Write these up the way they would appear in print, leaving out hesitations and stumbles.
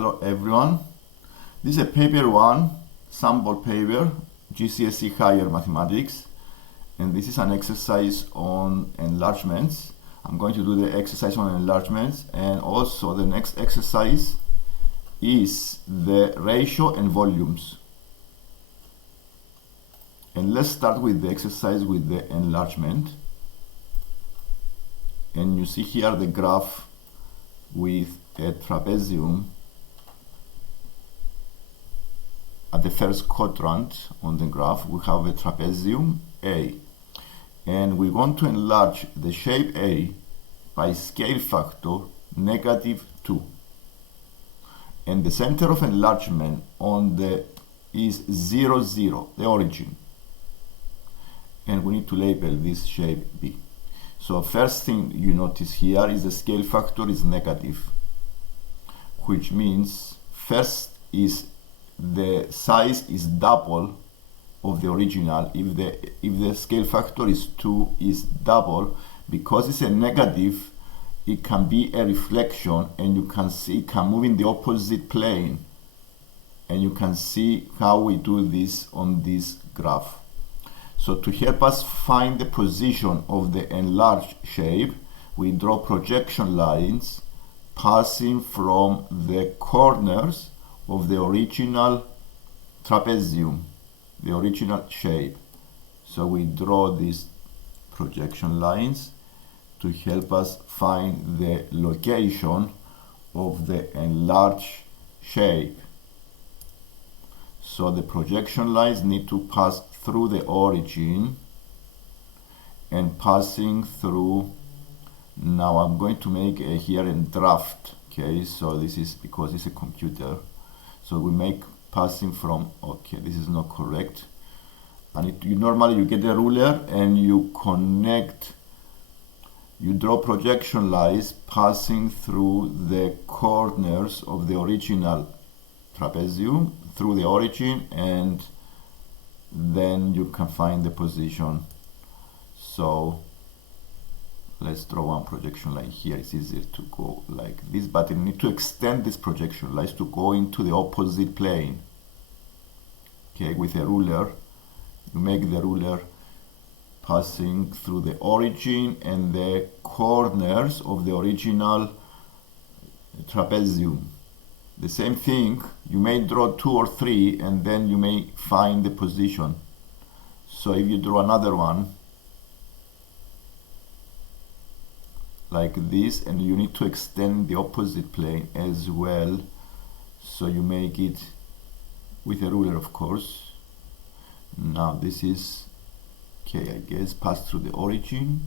Hello everyone. This is a paper 1, sample paper, GCSE Higher Mathematics, and this is an exercise on enlargements. I'm going to do the exercise on enlargements, and also the next exercise is the ratio and volumes. And let's start with the exercise with the enlargement. And you see here the graph with a trapezium at the first quadrant on the graph. We have a trapezium A, and we want to enlarge the shape A by scale factor -2, and the center of enlargement on the is 0, 0, the origin, and we need to label this shape B. So first thing you notice here is the scale factor is negative, which means first is the size is double of the original. If the scale factor is 2, is double, because it's a negative, it can be a reflection, and you can see it can move in the opposite plane, and you can see how we do this on this graph. So to help us find the position of the enlarged shape, we draw projection lines passing from the corners of the original trapezium, the original shape. So we draw these projection lines to help us find the location of the enlarged shape. So the projection lines need to pass through the origin and passing through. Now I'm going to make here a draft. Okay, so this is because it's a computer. So we make passing from, okay, this is not correct. And normally you get a ruler and you connect, you draw projection lines passing through the corners of the original trapezium, through the origin, and then you can find the position. So let's draw one projection line here. It's easier to go like this, but you need to extend this projection lines to go into the opposite plane. Okay, with a ruler, you make the ruler passing through the origin and the corners of the original trapezium. The same thing, you may draw 2 or 3, and then you may find the position. So if you draw another one like this, and you need to extend the opposite plane as well, so you make it with a ruler, of course. Now this is, okay, I guess, pass through the origin,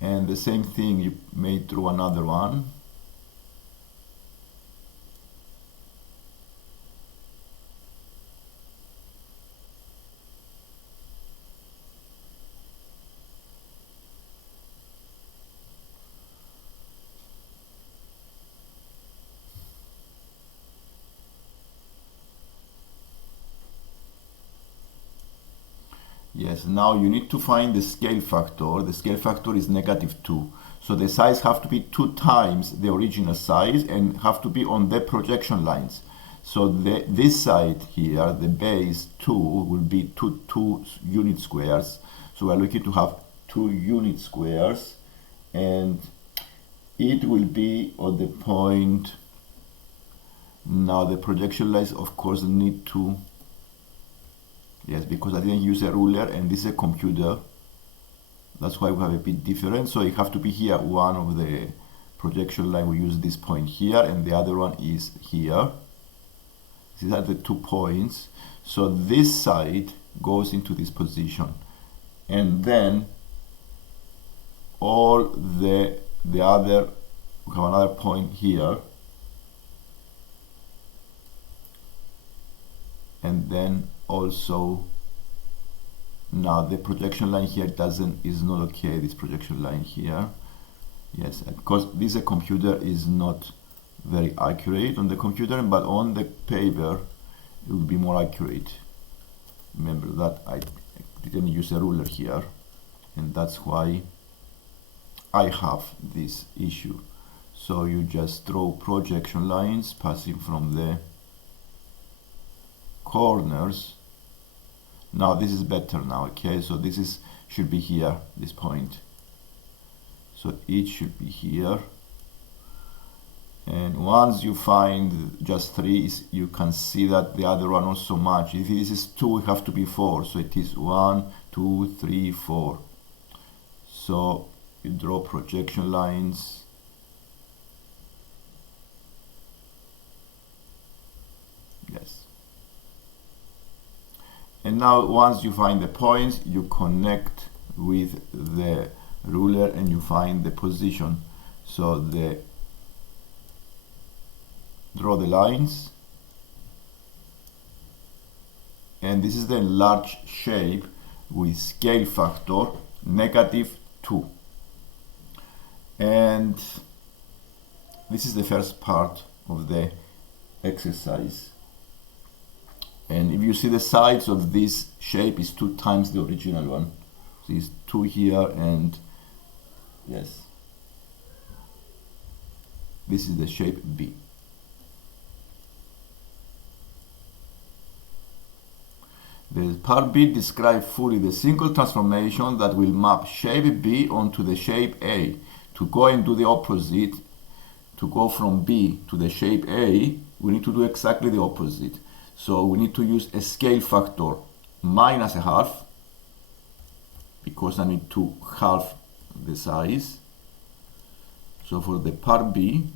and the same thing, you may draw another one. Yes, now you need to find the scale factor. The scale factor is -2. So the size have to be 2 times the original size and have to be on the projection lines. So this side here, the base 2, will be 2 unit squares. So we're looking to have 2 unit squares, and it will be on the point. Now the projection lines, of course, need to, yes, because I didn't use a ruler and this is a computer, that's why we have a bit different. So you have to be here, one of the projection line, we use this point here, and the other one is here. These are the 2 points. So this side goes into this position, and then all the other, we have another point here, and then also, now the projection line here is not okay, this projection line here. Yes, because this is a computer, is not very accurate on the computer, but on the paper it will be more accurate. Remember that I didn't use a ruler here, and that's why I have this issue. So you just draw projection lines passing from the corners. Now this is better now, okay? So this is should be here, this point. So it should be here. And once you find just 3, you can see that the other one also match. If this is 2, it have to be 4. So it is 1, 2, 3, 4. So you draw projection lines. Yes. And now once you find the points, you connect with the ruler and you find the position. So draw the lines, and this is the enlarged shape with scale factor -2. And this is the first part of the exercise. And if you see the sides of this shape is 2 times the original one. So it's 2 here, and yes, this is the shape B. The part B describes fully the single transformation that will map shape B onto the shape A. To go and do the opposite, to go from B to the shape A, we need to do exactly the opposite. So we need to use a scale factor -1/2, because I need to halve the size. So for the part B,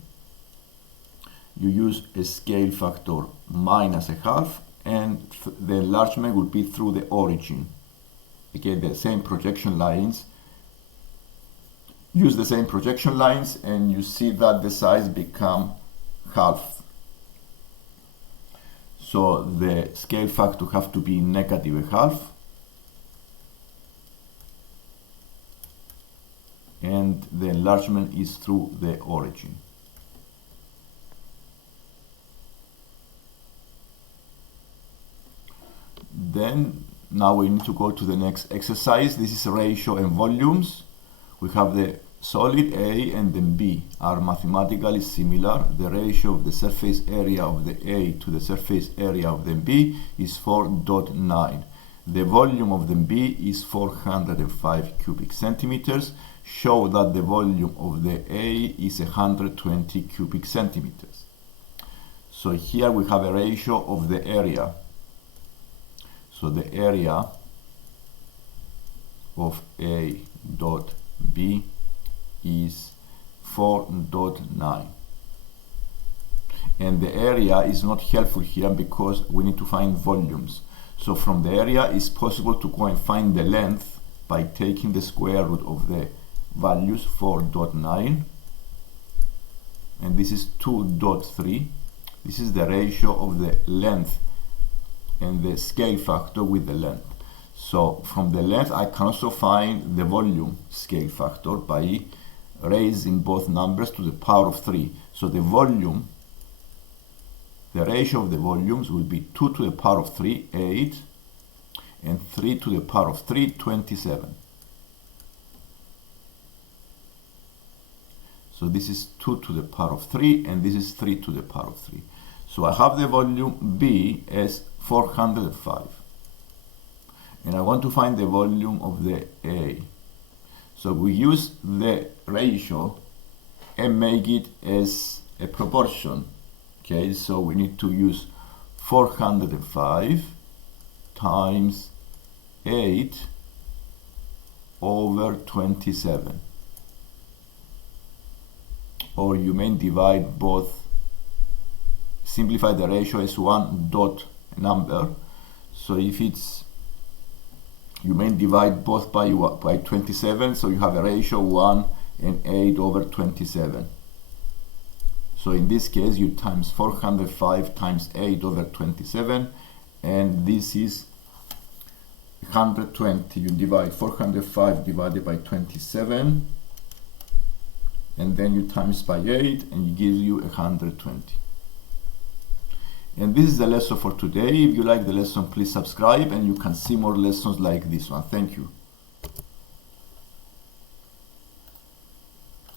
you use a scale factor -1/2, and the enlargement will be through the origin. Again, the same projection lines. Use the same projection lines, and you see that the size become half. So the scale factor have to be -1/2, and the enlargement is through the origin. Then now we need to go to the next exercise. This is ratio and volumes. We have the solid A and then B are mathematically similar. The ratio of the surface area of the A to the surface area of the B is 4.9. The volume of the B is 405 cubic centimeters. Show that the volume of the A is 120 cubic centimeters. So here we have a ratio of the area. So the area of A dot B is 4.9. And the area is not helpful here because we need to find volumes. So from the area it's possible to go and find the length by taking the square root of the values 4.9, and this is 2.3. This is the ratio of the length and the scale factor with the length. So from the length I can also find the volume scale factor by raising both numbers to the power of 3. So the volume, the ratio of the volumes will be 2 to the power of 3, 8, and 3 to the power of 3, 27. So this is 2 to the power of 3, and this is 3 to the power of 3. So I have the volume B as 405. And I want to find the volume of the A. So we use the ratio and make it as a proportion. Okay, so we need to use 405 times 8 over 27. Or you may divide both, simplify the ratio as one dot number. So if it's, you may divide both by 27, so you have a ratio 1 and 8 over 27. So in this case you times 405 times 8 over 27, and this is 120. You divide 405 divided by 27, and then you times by 8, and it gives you 120. And this is the lesson for today. If you like the lesson, please subscribe, and you can see more lessons like this one. Thank you.